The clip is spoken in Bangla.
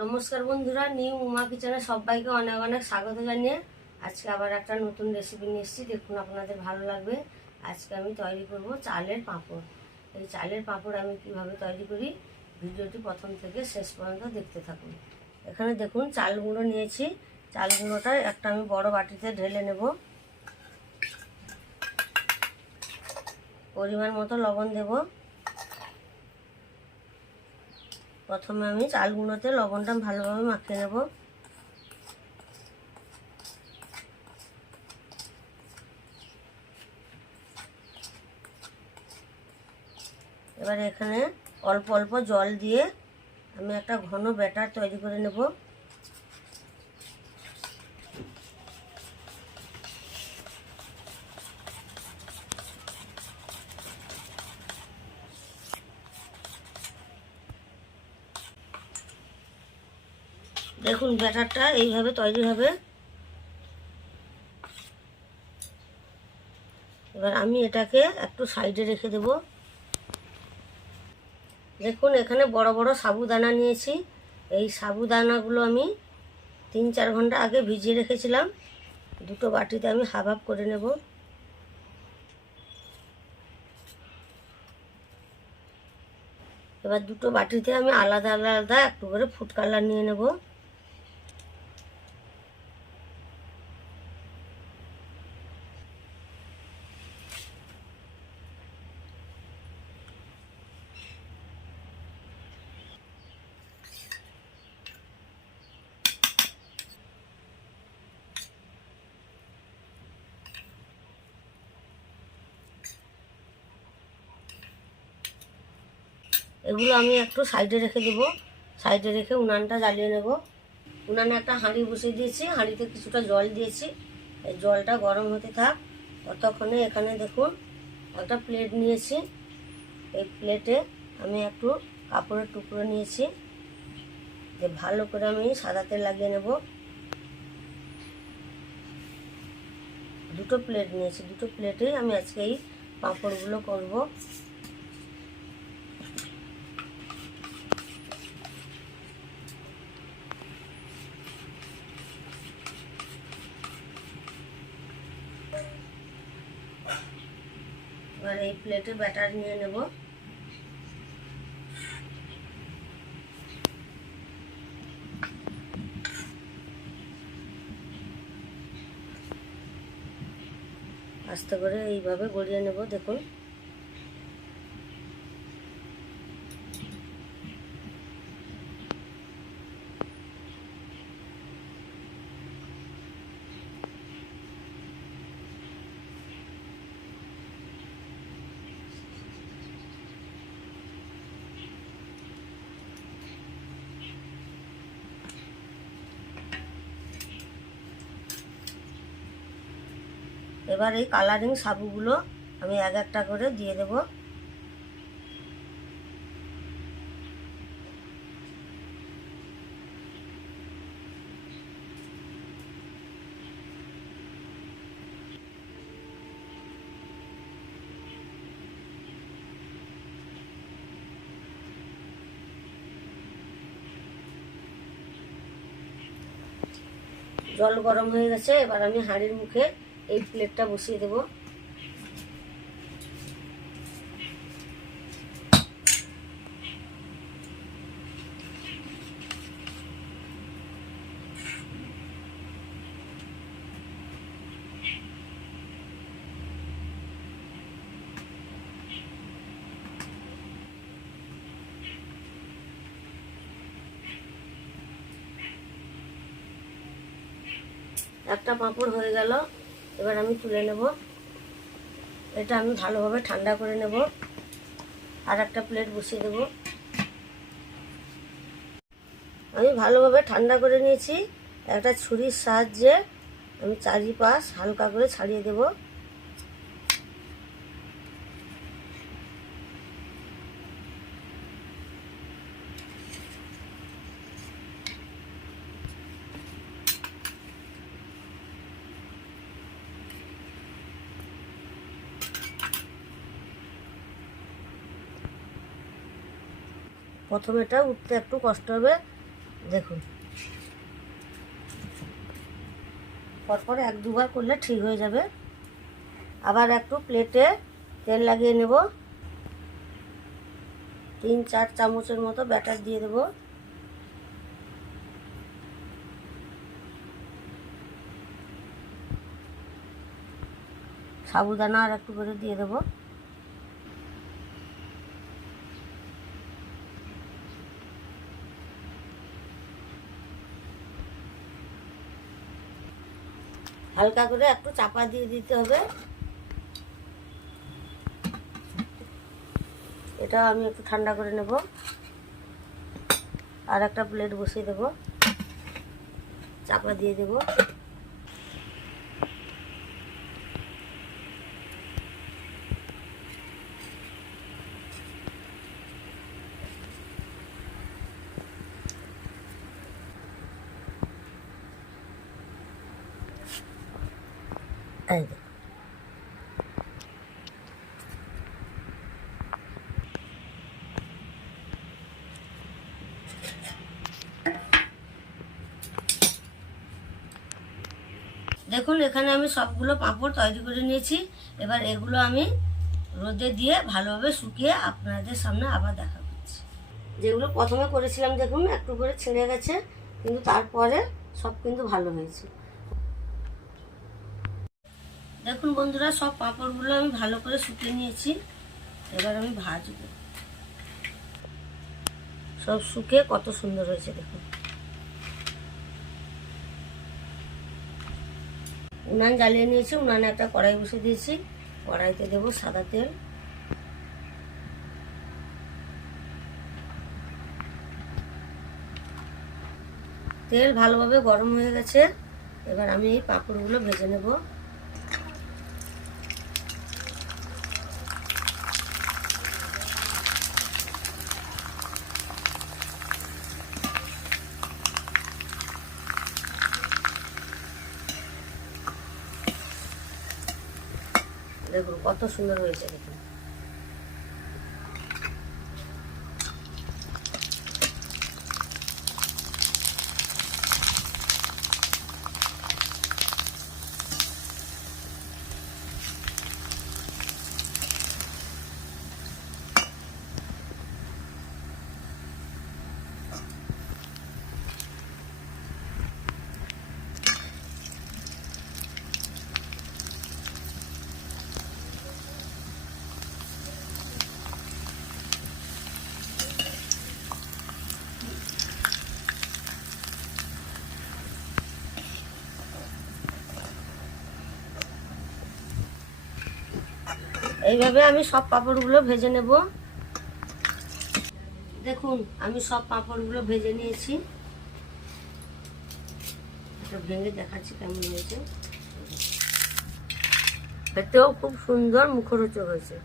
নমস্কার বন্ধুরা, নিউ উমা কিচেনে সবাইকে অনেক অনেক স্বাগত জানিয়ে আজকে আবার একটা নতুন রেসিপি নিয়ে এসেছি। দেখুন আপনাদের ভালো লাগবে। আজকে আমি তৈরি করব চালের পাঁপড়। এই চালের পাঁপড় আমি কীভাবে তৈরি করি ভিডিওটি প্রথম থেকে শেষ পর্যন্ত দেখতে থাকুন। এখানে দেখুন চাল গুঁড়ো নিয়েছি। চাল গুঁড়োটা একটা আমি বড় বাটিতে ঢেলে নেব। পরিমাণ মতো লবণ দেবো। প্রথমে আমি চাল গুঁড়োতে লবণটা ভালোভাবে মাখিয়ে নেব। এবার এখানে অল্প অল্প জল দিয়ে আমি একটা ঘন ব্যাটার তৈরি করে নেব। দেখুন ব্যাটারটা এইভাবে তৈরি হবে। এবার আমি এটাকে একটু সাইডে রেখে দেব। দেখুন এখানে বড় বড় সাবুদানা নিয়েছি। এই সাবুদানাগুলো আমি তিন চার ঘণ্টা আগে ভিজিয়ে রেখেছিলাম। দুটো বাটিতে আমি হাফ হাফ করে নেব। এবার দুটো বাটিতে আমি আলাদা আলাদা একটু করে ফুড কালার নিয়ে নেব। এগুলো আমি একটু সাইডে রেখে দেবো। সাইডে রেখে উনানটা জ্বালিয়ে নেব। উনানে একটা হাঁড়ি বসিয়ে দিয়েছি। হাঁড়িতে কিছুটা জল দিয়েছি। এই জলটা গরম হতে থাক। ততক্ষণে এখানে দেখুন, একটা প্লেট নিয়েছি। এই প্লেটে আমি একটু কাপড়ের টুকরো নিয়েছি। যে ভালো করে আমি সাদা তেল লাগিয়ে নেব। দুটো প্লেট নিয়েছি। দুটো প্লেটেই আমি আজকে এই পাঁপড়গুলো করব। এই প্লেটে ব্যাটার নিয়ে নেব। আস্তে করে এইভাবে গড়িয়ে নেব দেখুন। এবার এই কালারিং সাবুগুলো আমি এক একটা করে দিয়ে দেব। জল গরম হয়ে গেছে, এবার আমি হাঁড়ির মুখে এই প্লেটটা বসিয়ে দেব। একটা পাঁপড় হয়ে গেল। এবার আমি তুলে নেব। এটা আমি ভালোভাবে ঠান্ডা করে নেব। আর একটা প্লেট বসিয়ে দেব। আমি ভালোভাবে ঠান্ডা করে নিয়েছি। একটা ছুরির সাহায্যে আমি চারিপাশ হালকা করে ছাড়িয়ে দেব। প্রথমে এটা উঠতে একটু কষ্ট হবে। দেখুন। পরপর এক দুবার করলে ঠিক হয়ে যাবে। আবার একটু প্লেটে তেল লাগিয়ে নেব। তিন, চার চামচের মতো ব্যাটার দিয়ে দেবো। সাবুদানা আর একটু করে দিয়ে দেবো। হালকা করে একটু চাপা দিয়ে দিতে হবে। এটাও আমি একটু ঠান্ডা করে নেব। আর একটা প্লেট বসিয়ে দেব। চাপা দিয়ে দেব। এই দেখো। দেখুন, এখানে আমি সবগুলো পাঁপড় তৈরি করে নিয়েছি। এবার এগুলো আমি রোদে দিয়ে ভালোভাবে শুকিয়ে আপনাদের সামনে আবার দেখা করছি। যেগুলো প্রথমে করেছিলাম, দেখুন, একটু করে ছিঁড়ে গেছে, কিন্তু তারপরে সব কিন্তু ভালো হয়েছে। দেখুন বন্ধুরা, সব পাঁপড়গুলো আমি ভালো করে শুকিয়ে নিয়েছি। এবার আমি ভাজবো। সব শুকিয়ে কত সুন্দর হয়েছে, দেখুন। উনান জ্বালিয়ে নিয়েছি, উনানে একটা কড়াই বসে দিয়েছি। কড়াইতে দেবো সাদা তেল। তেল ভালোভাবে গরম হয়ে গেছে। এবার আমি এই পাঁপড়গুলো ভেজে নেব। দেখুন কত সুন্দর হয়েছে দেখুন এইভাবে আমি সব পাঁপড়গুলো ভেজে নেব। দেখুন, আমি সব পাঁপড়গুলো ভেজে নিয়েছি। ভেঙে দেখাচ্ছি কেমন হয়েছে। খেতেও খুব সুন্দর মুখরোচক হয়েছে।